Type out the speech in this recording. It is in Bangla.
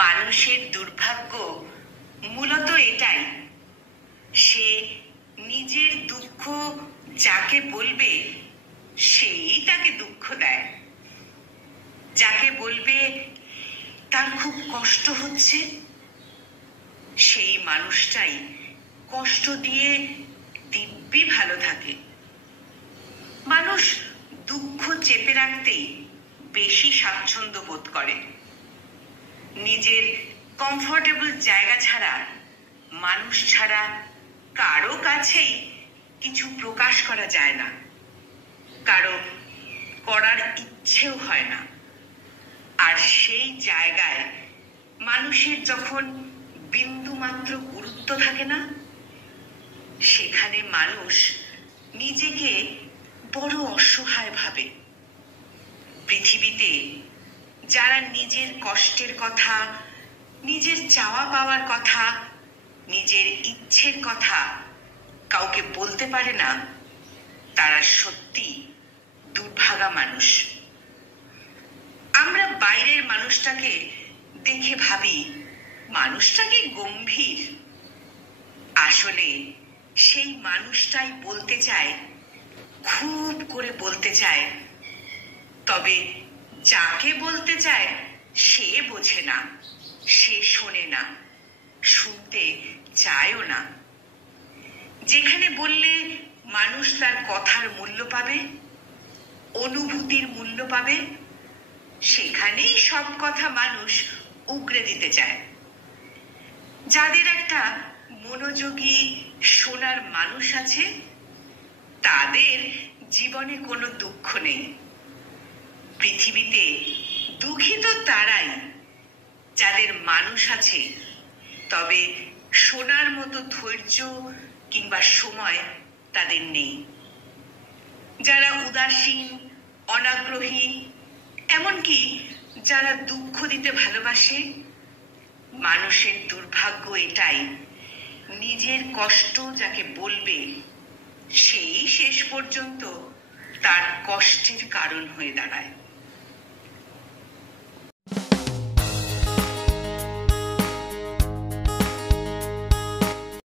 মানুষের দুর্ভাগ্য মূলত এটাই, সে নিজের দুঃখ যাকে বলবে সেই তাকে দুঃখ দেয়। যাকে বলবে তার খুব কষ্ট হচ্ছে, সেই মানুষটাই কষ্ট দিয়ে দিব্যি ভালো থাকে। মানুষ দুঃখ চেপে রাখতেই বেশি স্বাচ্ছন্দ্য বোধ করে। নিজের কমফোর্টেবল জায়গা ছাড়া, মানুষ ছাড়া কারো কাছেই কিছু প্রকাশ করা যায় না, কারো করার ইচ্ছেও হয় না। আর সেই জায়গায় মানুষের যখন বিন্দুমাত্র গুরুত্ব থাকে না, সেখানে মানুষ নিজেকে বড় অসহায় ভাবে। পৃথিবীতে যারা নিজের কষ্টের কথা, নিজের চাওয়া পাওয়ার কথা, নিজের ইচ্ছের কথা কাউকে বলতে পারে না, তারা সত্যি দুর্ভাগা মানুষ। আমরা বাইরের মানুষটাকে দেখে ভাবি মানুষটাকে গম্ভীর। আসলে সেই মানুষটাই বলতে চায়, খুব করে বলতে চায়, তবে যাকে বলতে চায় সে বোঝে না, সে শোনে না, শুনতে চায়ও না। যেখানে বললে মানুষ তার কথার মূল্য পাবে, অনুভূতির মূল্য পাবে, সেখানেই সব কথা মানুষ উগরে দিতে চায়। যাদের একটা মনোযোগী শোনার মানুষ আছে, তাদের জীবনে কোনো দুঃখ নেই। পৃথিবীতে দুঃখী তো তারাই যাদের মানুষ আছে, তবে শোনার মতো ধৈর্য কিংবা সময় তাদের নেই। যারা উদাসীন, অনাগ্রহী, এমনকি যারা দুঃখ দিতে ভালোবাসে, মানুষের দুর্ভাগ্য এটাই, নিজের কষ্ট যাকে বলবে সেই শেষ পর্যন্ত তার কষ্টের কারণ হয়ে দাঁড়ায়।